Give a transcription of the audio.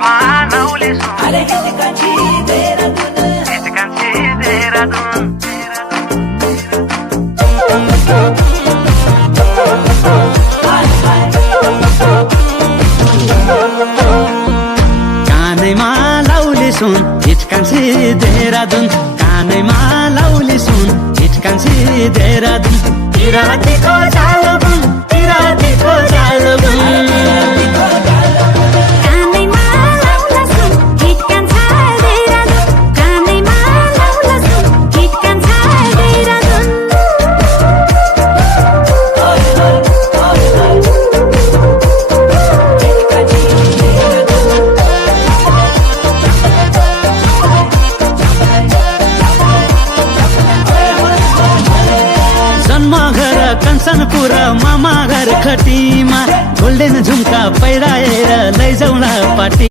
अरे हिचकांची देहरादून कानैमा लाउले सुन हिचकान्छे देहरादून कानैमा लाउले सुन हिचकान्छे देहरादून पिरातीको जालबुन पिरातीको जालबुन कञ्चनपुर मामा घर खटीमा गोल्डेन झुम्का पहिराएर लैजाउँला